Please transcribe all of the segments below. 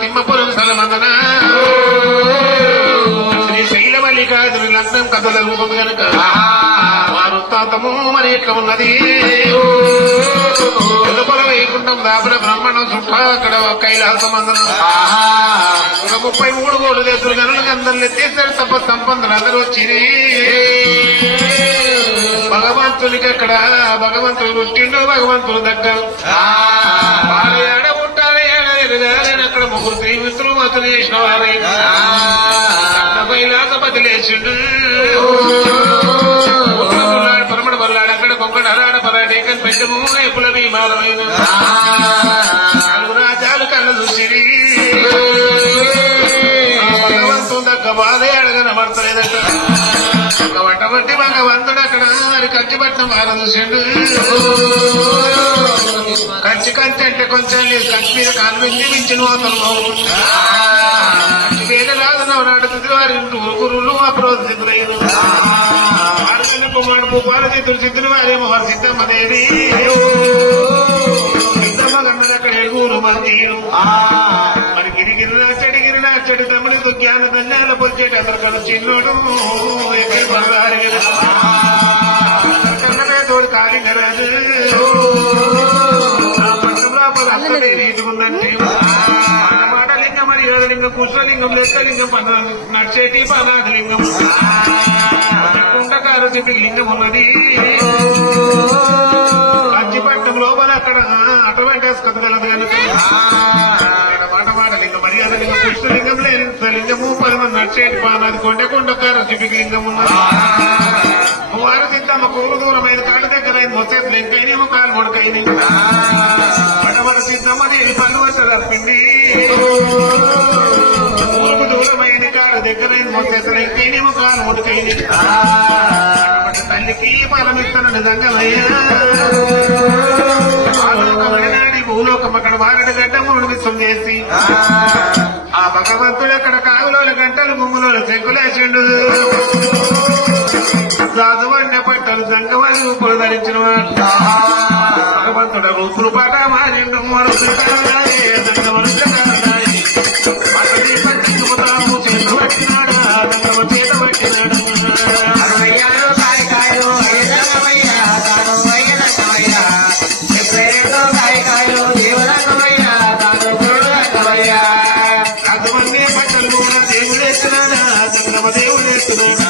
తిమ్మపురం సలమందన శ్రీశైలమల్లికార్జున లగ్నం కథల రూపం కనుక వారు తాతము మరి ఎట్లా ఉన్నది ఎదుపల వైకుంఠం దాపుర బ్రహ్మణం చుట్టా అక్కడ కైలాసమందనం 33 కోట్లు ఎదురు గనులు అందరిని ఎత్తేసారు తప్ప సంపన్నులు అందరూ వచ్చి భగవంతునికి అక్కడ భగవంతుడు పుట్టిండు భగవంతుడు దగ్గర వాడు ఏడ ఉంటారు ఏడాలని అక్కడ ముగ్గురు శ్రీమిత్రులు మతులు చేసిన వారైనా కైలాసపతి లేచిండు పరమడ బల్లాడు అక్కడ కొంకడు అరాడ పరాటేకని పెట్టము ఎప్పుల భీమాలమైన రాజాలు కళ్ళ చూసి భగవంతుడు దగ్గ బాధే అడగనబడతలేదట ఒక వట్టబట్టి భగవంతుడు అక్కడ మరి కంచిపట్నం బాధ చూసిండు కంచి అంటే కొంచెం లేదు కంచి మీద కాలు వెళ్ళి మించిన అతను కంచి వేద రాజు నాడుతుంది వారి గురువులు అప్రోసిద్ధులైన ఆడపిల్ల కుమారుడు భూపాల సిద్ధులు సిద్ధులు వారేమో వారి సిద్ధమ్మదేవి సిద్ధమ్మ కన్నది అక్కడ ఎగురు మంది మరి గిరిగిరినాచడి తమ్ముడితో జ్ఞాన ధన్యాల పొచ్చేటి అందరికన్నా చిన్నోడు ఎక్కడ పడదారు కన్నమే తోడు కాలింగరాజు రీతికుందంటే మాటలింగం మరి యోధలింగం కుష్ఠలింగం లెక్కలింగం నడిచేటి పనాథలింగం కుండకారు చెప్పి లింగం ఉన్నది కంచిపట్నం లోపల అక్కడ అటువంటి కథగలదు కనుక మాటలింగం మర్యాదలింగం కృష్ణలింగం లింగము 10 మంది నడిచేటి పానాది కొండకారు చెప్పి లింగం ఉన్నది వారు తింటామ కూరు దూరమైన కాళ్ళ దగ్గర అయింది మొత్తం ఇంకైనేమో కాలు ముడకైంది పడవడు సిద్ధమని పళ్ళు వచ్చ తప్పింది ఊరుకు దూరమైన కాళ్ళ దగ్గర అయింది మొత్తం ఇంకైనేమో కాలు ముడకైంది తల్లికి ఫలమిస్తానని దంగమయ్యా ఆలోకమైనాడి భూలోకం అక్కడ వారడి గడ్డ ముడిమిత్తం చేసి ఆ భగవంతుడు అక్కడ కావులోల గంటలు గుమ్ములోల చెక్కులేసిండు రాజువన్న పట్టలు సంగవారి రూపులు ధరించిన వాడు భగవంతుడ రూపులు పాట మారిండు పట్టినాడు చేతులు పట్టినాడు దంగమ చేత పట్టినాడు రాజువన్నే పట్టలు కూడా దేవుడు వేస్తున్నాడా దంగమ దేవుడు వేస్తున్నాడా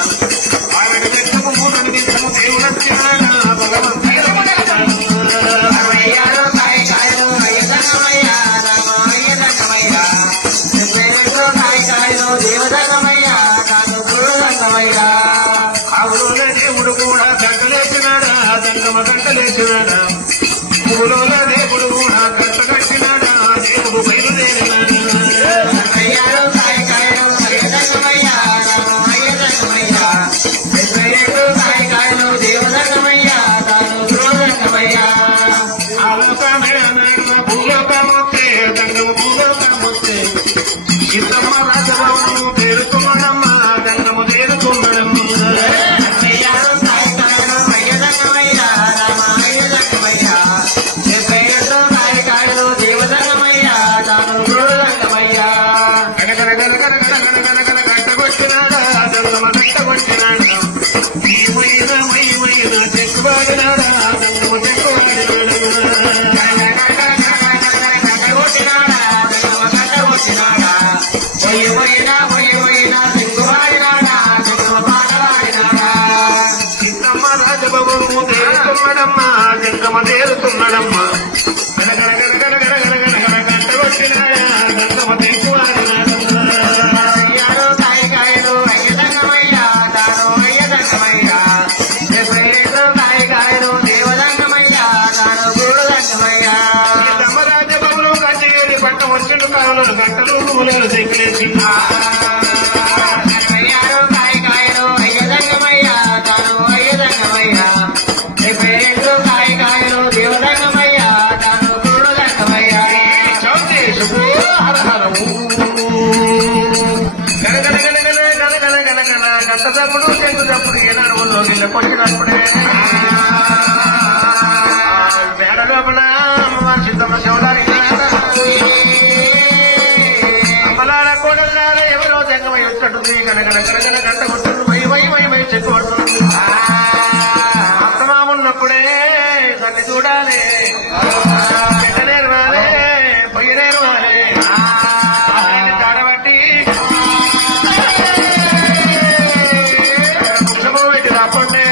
దేవుడు కూడా గంటలేసినాడా దంగమ గంటలేసినాడా ఊళ్ళోనే దేవుడు కూడా గంట కట్టినాడా దేవుడు బయలుదేరినాడా భూలోకమొత్తే దంగమ భూలోకమొత్తే సిద్ధమ్మ రాజభవనము పేరుకున్నడమ్మ దంగము తేరుకున్నడమ్మ గట్టగొట్టినాడా దంగమ గట్టగొట్టినాడా మయమైన చెక్కుబాడినాడా దంగమ సిద్ధమ్మ రాజభవనము తేరుకున్నడమ్మా దంగమ తేరుకున్నడమ్మా గట్టగొట్టినాడా దంగమ రాజభవనం కచేరి పట్ట వచ్చిండు కావాలను గంటలు మూలలు చెక్కేసి గంట తప్పుడు చెక్కు తప్పుడు ఏనాడు కొట్టినప్పుడే గంట కొట్టు వై వై వై వై చెట్టు పడుతుంది అత్తమామున్నప్పుడే తల్లి చూడాలి పెట్టలేరు రాలే పొయ్యలేరు రాలే తాడబట్టి పెట్టి రాకుంటే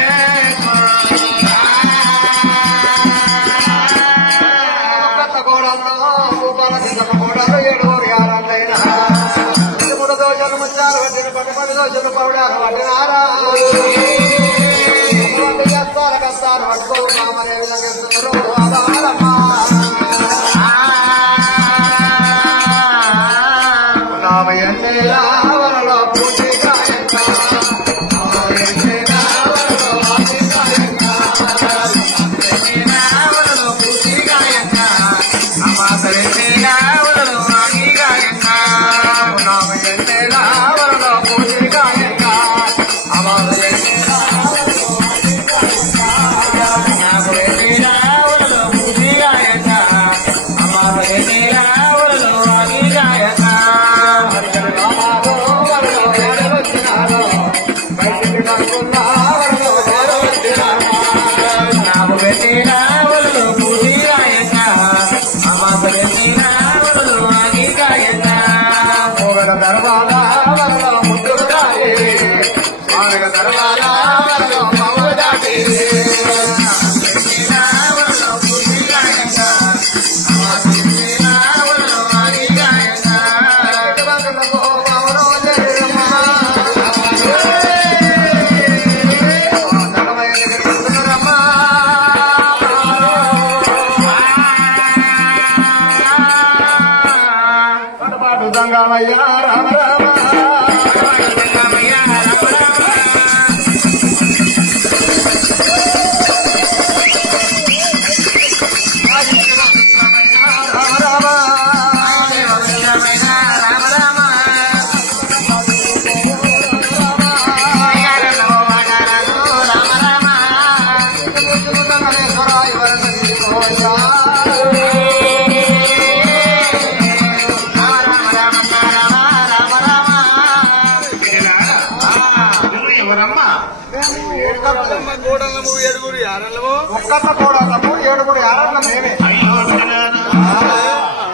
ఒక్క కోడళ్ళము 7 యారన్న మేమే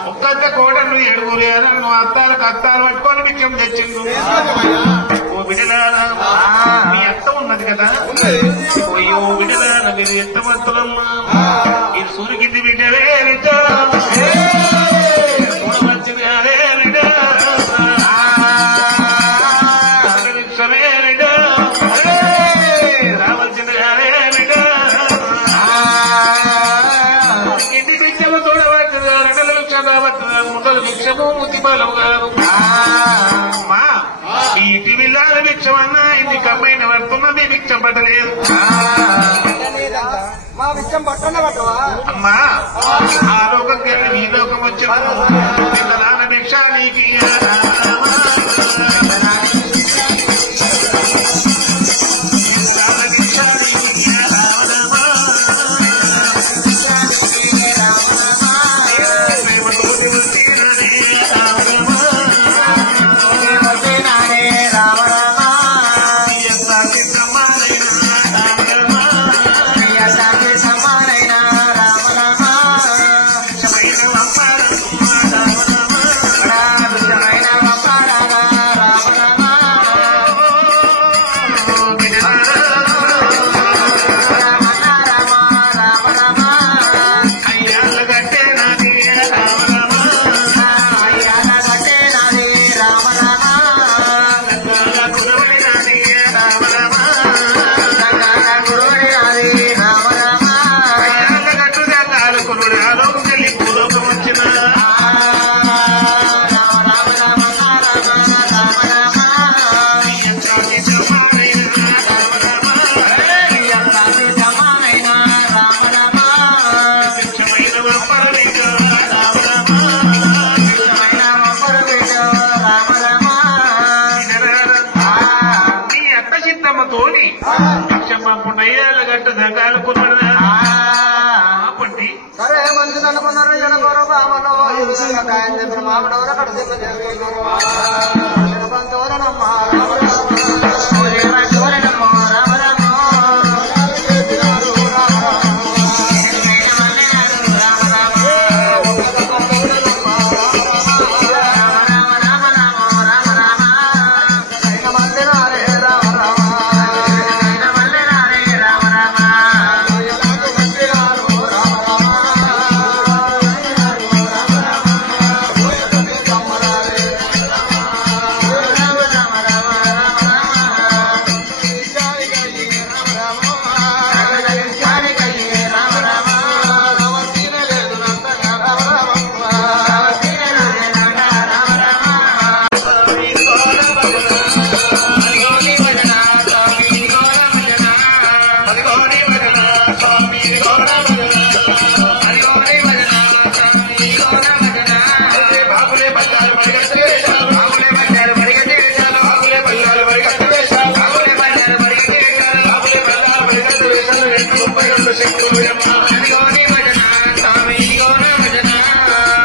ఒక్కొక్క కోడళ్ళు 7 యారన్న అత్తాలకు అత్తాలు పట్టుకొని బియ్యం తెచ్చిండు ఓ బిడ్డలారా మీ అత్త ఉన్నది కదా ఓ బిడ్డలారా మీరు ఎంత మత్తులమ్మా ఇది సూర్యకింది బిడ్డవే బిడ్డ వచ్చింది అదే బిడ్డ బిడ్డ రావాల్సింది అదే బిడ్డ ఇంటి బిడ్డలు చూడబడుతుంది 2 లక్షలు రాబడుతుంది ముందలు భిక్షము ముతి బలం కాదు అమ్మా ఈ ఇంటి బిల్లాల భిక్షమన్నా ఇంటి కమ్మైన పడుతున్నది భిక్షం పట్టలేదు మా విషయం పట్టనే పట్టవా అమ్మా ఆ లోకం కానీ ఈ లోకం వచ్చాను నాన్న భిక్ష నీకు సరే మంచి అనుకున్నారు జనగోరు బామలో మామిడోర కడ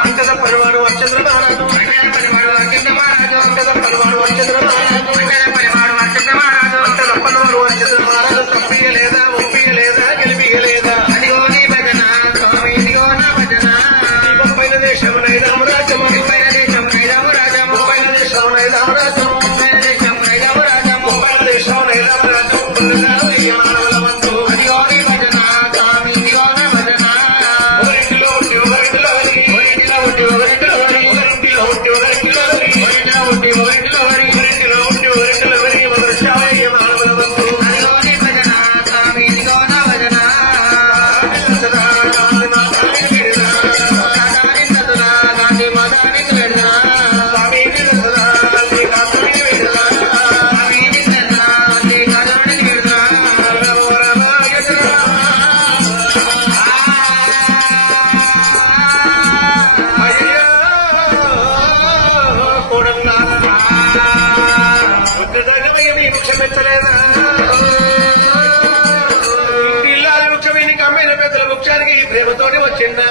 అంతద పరివాడు వచ్చేంద్ర మహారాజు అంతద పరివాడు వచ్చేంద్ర మహారాజు తప్పియలేదా ఒప్పియలేదా గెలిపియలేదా బొంబైల దేశమునైదాము రాజము బొంబైల దేశమునైదాము రాజము బొంబైల దేశమునైదాము రాజము ప్రేమతోటి వచ్చిందా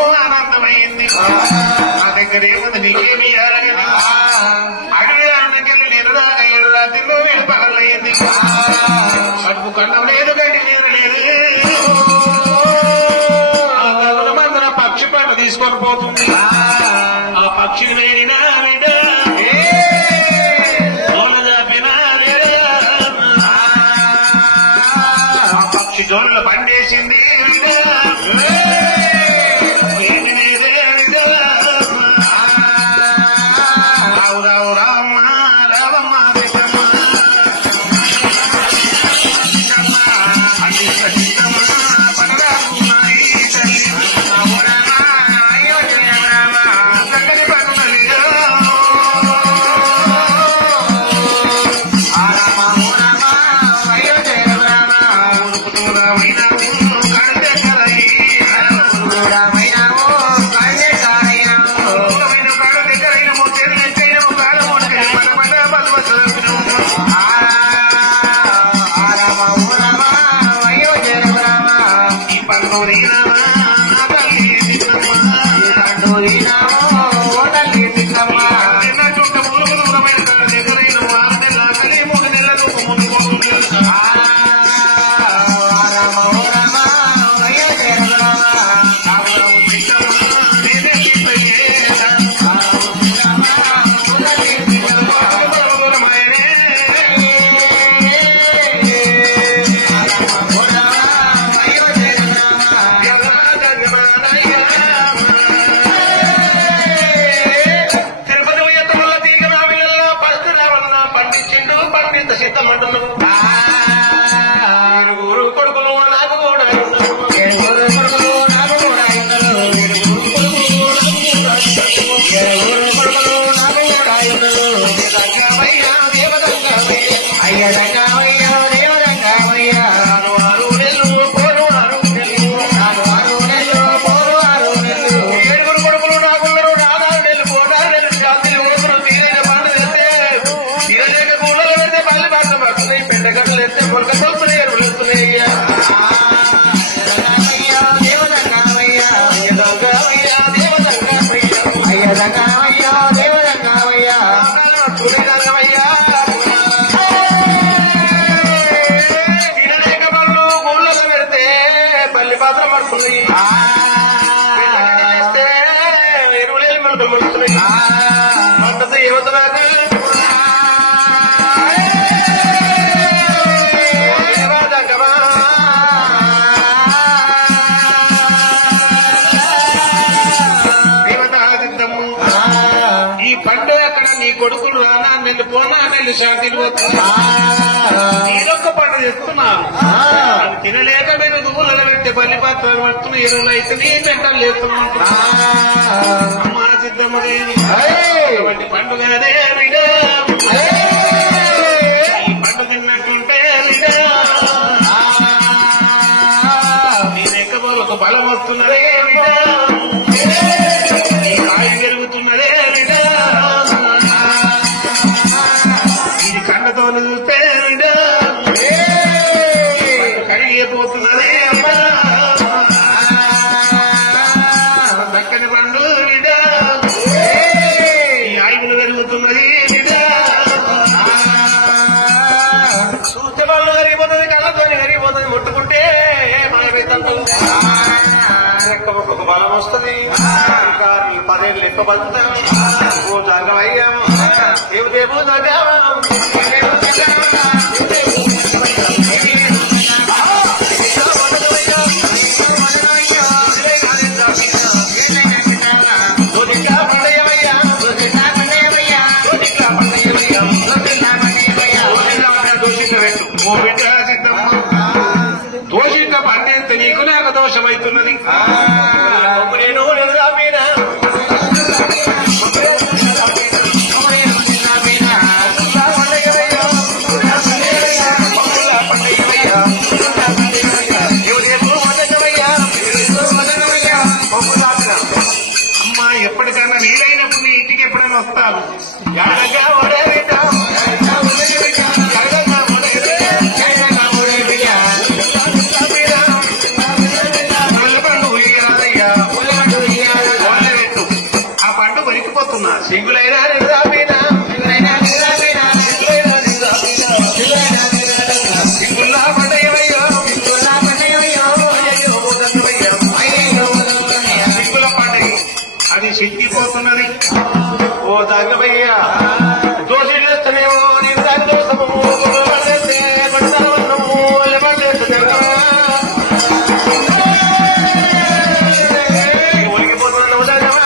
మనకేమో ఆనందమైంది నా దగ్గర ఏముంది నీకేమి ఇయ్యాలని అడవి అన్నకెళ్ళి నేను దాకా 7 రాత్రిలో 7 పగలయ్యింది కడుపు కన్నం లేదు గడ్డి నీరు లేదు మందర పక్షి పైన తీసుకొని పోతుంది ఆ పక్షిని వేడినా బిడ్డ ఆ పక్షి జోళ్ళ బండేసింది కొడుకులు రానా నెల్లి పోనా నెల్లి శాంతిని పోతున్నా నేనొక్క పంట తెస్తున్నాను తినలేక నేను దువ్వులలో పెట్టే బల్లి పాత్రలు పడుతున్న ఎరువులు అయితే నీ పెట్టలు లేస్తున్నా అమ్మా సిద్ధమ్మదేవి పండుగనే ఈ పండు తిన్నట్టుంటే నేనెక్కబోలకు బలం వస్తున్నదే ఈ కాయ పెరుగుతున్నదే చూస్తే కడిగిపోతున్నదే చక్కని పండు ఈ ఆయువులు పెరుగుతున్నది చూస్తే వాళ్ళు కరిగిపోతుంది కళ్ళతో కరిగిపోతుంది ముట్టుకుంటే మాయమైతే ఒక్కొక్క బలం వస్తుంది 10 ఏళ్ళు ఎక్కువ బతుకుతాం అయ్యాము దేవుదేవు దోషిత పండేంత నీకు నాకు దోషమవుతున్నది నేను ఉరికిపోతున్నది. ఓ తాగబయ్యా దోషిస్తేనేమో నేను దాని దోషము ఉరికిపోతున్నావు తాగమా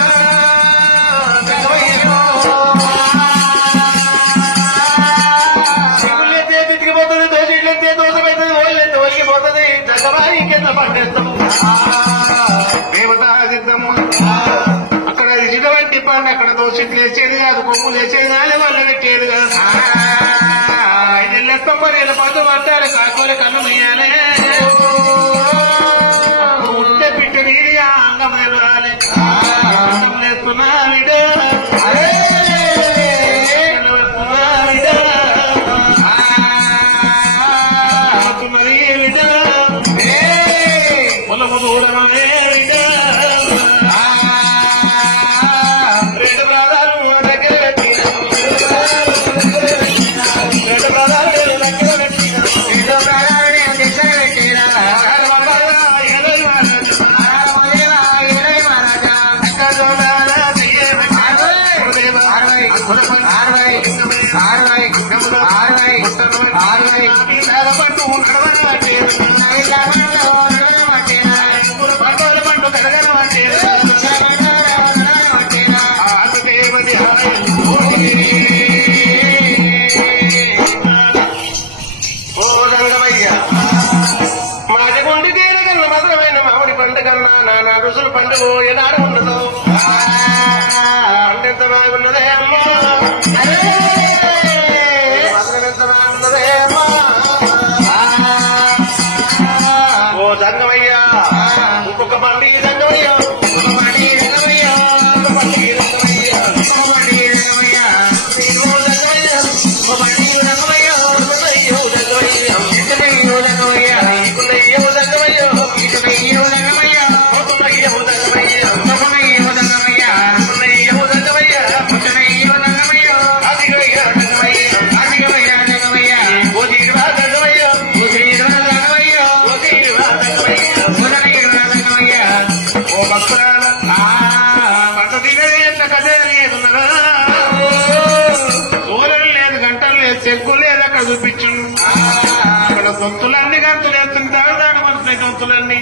సిగ్గులైతే తిరిగిపోతుంది దోషిలైతే దోషమైతుంది ఓళ్ళైతే ఒరిగిపోతుంది దశవాయి కింద పట్టేస్తాం దేవతా సిద్ధము అక్కడ ఇటువంటి పని అక్కడ దోషిట్లు వేసేది కాదు, కొమ్ములు వేసేది కాదు, వాళ్ళు పెట్టేది కాదు. 5 నెలల 90 మంది పట్టాలి, కాకోలే కన్ను వేయాలి, ఉంటే పిట్ట నీరు ఆ అంగం వెళ్ళాలి. అంగం లేస్తున్నా విడు మరి విడు పొలము దూరమే విడు రెండు ప్రాణాలు దగ్గర పెట్టినాం, రెండు ప్రాణాలు దగ్గర పెట్టినాం, రెండు ప్రాణాలు దగ్గర పెట్టినా మాజగుండి తీరగన్న మధురమైన మామిడి పండుగన్నా నానా రుసులు పండుగ ఏనాడు ఉండదు. పంటెంత బాగున్నదే అమ్మా, మధురం ఎంత బాగున్నదే అమ్మా. ఓ దంగమయ్యా ఇంకొక బండి దంగమయ్యా, ఇంకొక బండి దంగమయ్యా, ఇంకొక బండి దంగమయ్యా, ఇంకొక బండి దంగమయ్యా, ఇంకో దంగమయ్యా, ఇంకో బండి దంగమయ్యా, ఇంకో దంగమయ్యా, ఇంకో దంగమయ్యా, ఇంకో దంగమయ్యా, ఇంకో దంగమయ్యా, ఇంకో దంగమయ్యా, చెక్కు లేదక్కడ చూపించిండు. అక్కడ గొంతులన్నీ గంతులు వేస్తుంటారు, దాని మనసులో గొంతులన్నీ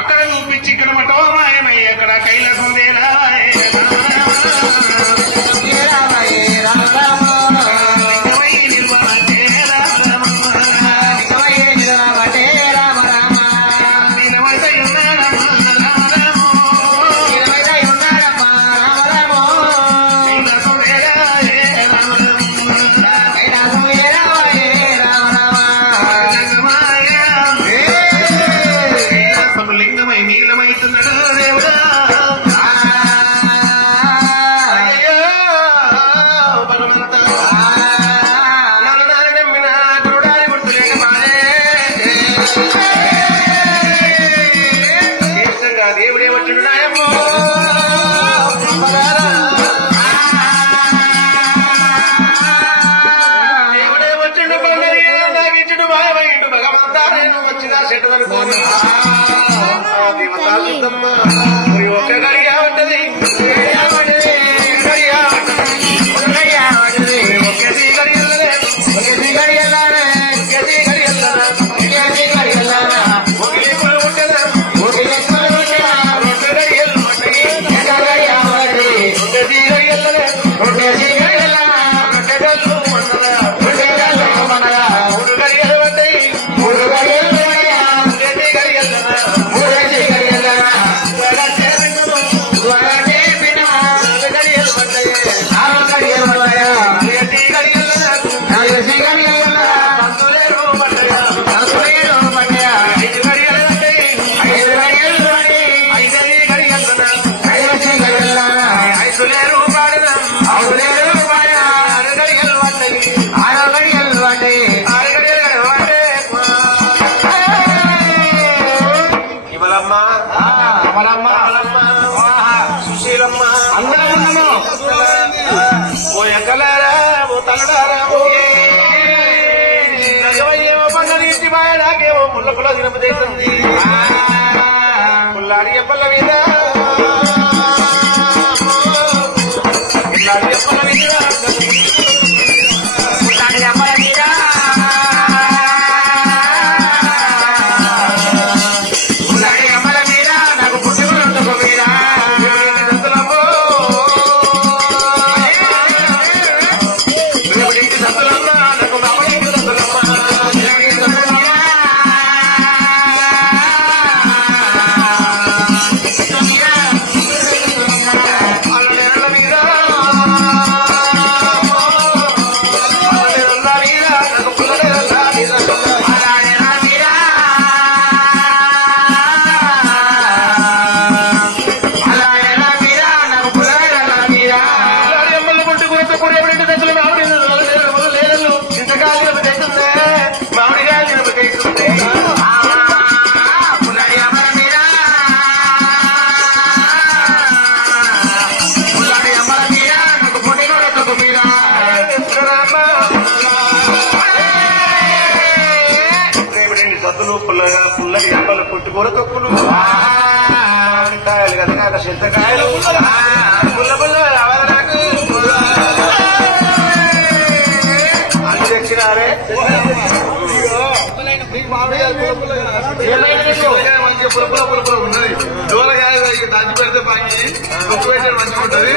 అక్కడ చూపించి ఇక్కడ మఠోమాయమయ్యి అక్కడ కైలాసం లింగమై నీలమైతున్నాడు దేవుడా. దేవుడే వచ్చుడు నాయమ్మో, దేవుడే వచ్చిండు పండుగ నాగిచ్చుడు బాగమైండు భగవంతా నేను వచ్చిన చెట్టుదనుకోను ఒక గడియా ఉంటది సుశీలమ్మ అందరూ ఓ ఎక్కలారా ఓ తలడారా ఓ పండరీటి బాయడాకేమో ముళ్ళకులో దినపదేశంది పుల్లాడి ఎప్పల మీద పుల్లగా పుల్లటి అప్పలు పుట్టుకూర తొక్కులు కాయలు కదా చింతకాయలు పుల్ల పుల్ల రావాలి నాకు అన్ని తెచ్చినారే మంచిగా పులపుల పులపుల ఉన్నది దూరకాయ దంచి పెడితే పాకి ఉప్పు పెట్టే మంచిగా ఉంటది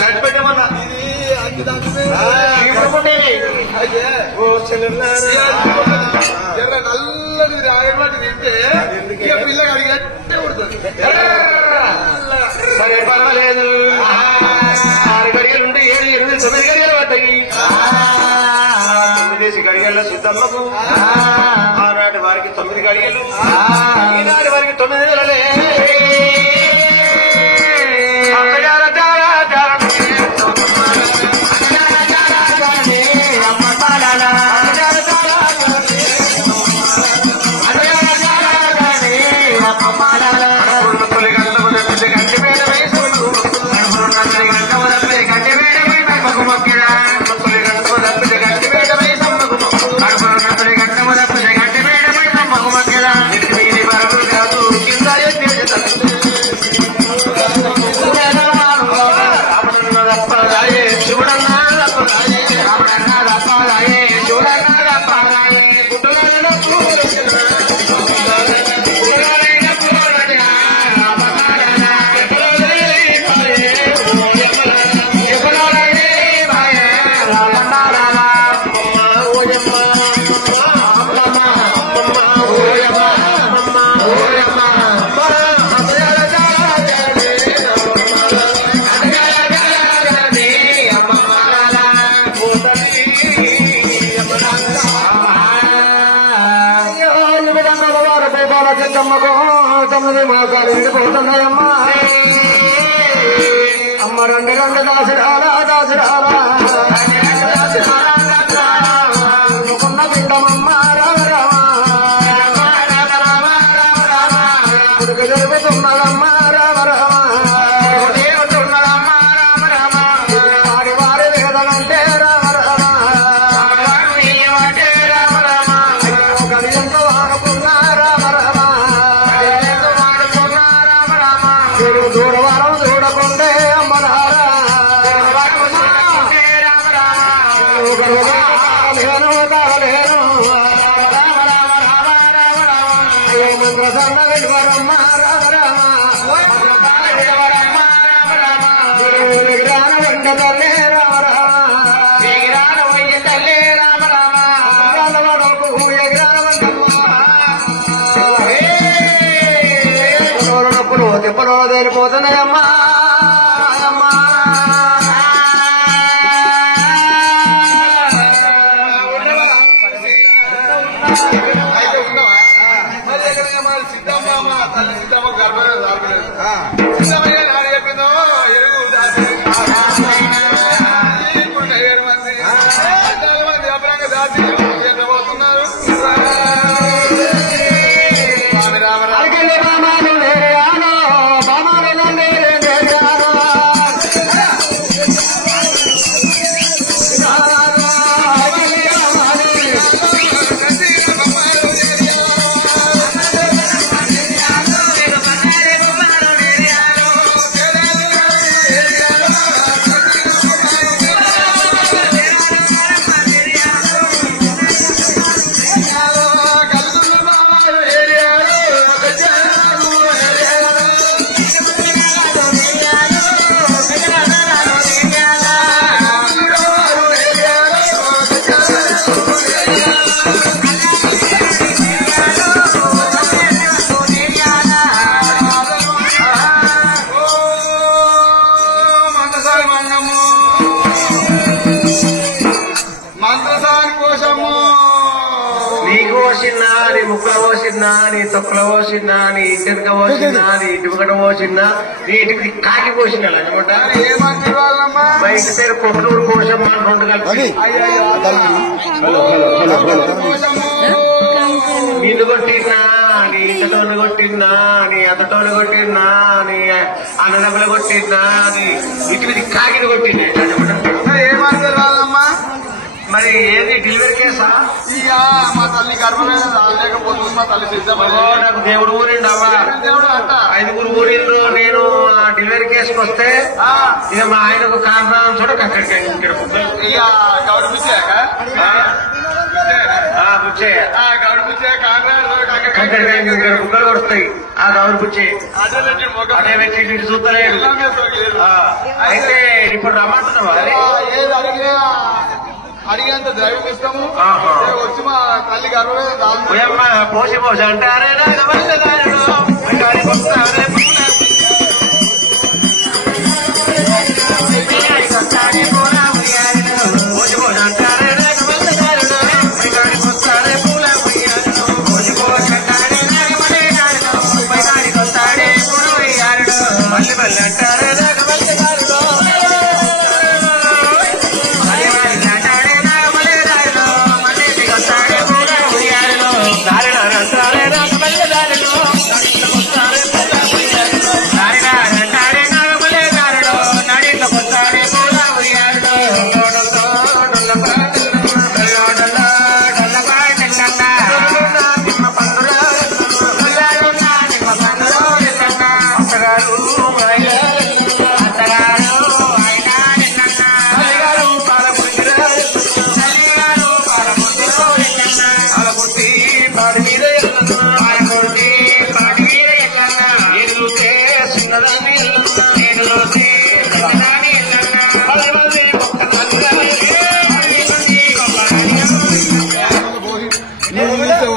గట్టి పెట్టమన్నా నల్లది రాయబట్టి తింటే పిల్లగా అడిగట్టే ఉడుతుంది సరే పర్వాలేదు 6 గడియలుంటే 7, 8, 9 గడియలు పడ్డాయి 9 గడియల్లో సిద్ధమ్మకు ఆనాటి వారికి 9 గడియలు ఈనాటి వారికి 9 నెలలే పోతున్నాయమ్మా అమ్మ 2 దాసరాలా దాసరాలా అనుకున్న పిండమమ్మ రామ రామ కొడుకు జరుగుతున్నదమ్మ రామ రామ వారి వారి వేదనంటే రామ రామ గడియంతో ఆడుకున్న రామ రామ దూరవారం చూడకుండే అమ్మలారా మంత్ర సన్న వెలువరమ్మ రామ రామ విగ్రహణ వెంట తల్లే రామ తిప్పలో తేలిపోతున్నాయమ్మా అయితే ఉన్నావా మరి ఎక్కడ సిద్ధమ్మ తల్లి సిద్ధమ్మ గర్భంలో దాపలేదు సిద్ధమయ్య నాడు చెప్పిందో ఎరుగు 7 మంది 14 మంది అపరంగా దాచి పోతున్నారు ముక్కలు పోసినా నీ తొక్కలు పోసినా నీ ఇంటిక పోసినా నీ ఇటుకట పోసినా నీ ఇంటికి కాకి పోసినా అనమాట బయట పేరు కొట్టూరు కోసం మనం 2 కలిపి నిన్ను కొట్టినా నీ ఇంటతోని కొట్టినా నీ అతతోని కొట్టినా నీ అన్నదమ్ములు కొట్టినా నీ ఇటు కాకిని కొట్టినా ఏమంటారు వాళ్ళమ్మా మరి ఏది డెలివరీ కేసా? ఇక మా తల్లి గర్భమైన రాలేకపోతుంది. మా తల్లి సిద్ధమని నాకు దేవుడు ఊరిండవా? దేవుడు అంట 5 ఊరిళ్ళు. నేను ఆ డెలివరీ కేసుకు వస్తే ఇక మా ఆయనకు కారణం చూడ అక్కడికి ఇక్కడ ఇక గౌడ పిచ్చాక పుచ్చే గౌడ పిచ్చా అక్కడికి బుక్కలు వస్తాయి. ఆ గౌరు పుచ్చే అదే వ్యక్తి ఇటు చూస్తలేడు. అయితే ఇప్పుడు రమ్మంటున్నావా? ఏది అడిగినంత దైవం ఇస్తాము. వచ్చి మా తల్లి గర్భమైన పోసి పోసి అంటారే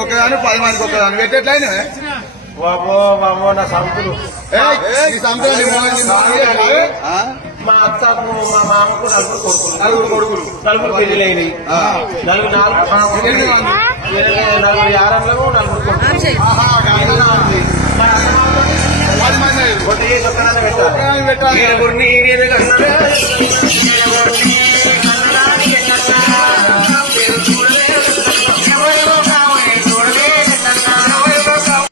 ఒకదాని 10 మందికి ఒకదాని పెట్టేట్లయినా బాబో నా సంతులు మా అత్తకు మా మామకు 4 కొడుకులు 4 పెళ్లిలైనవి. 4 ఆరంలో 4 కొడుకులు. 10 మంది పెట్టాలి.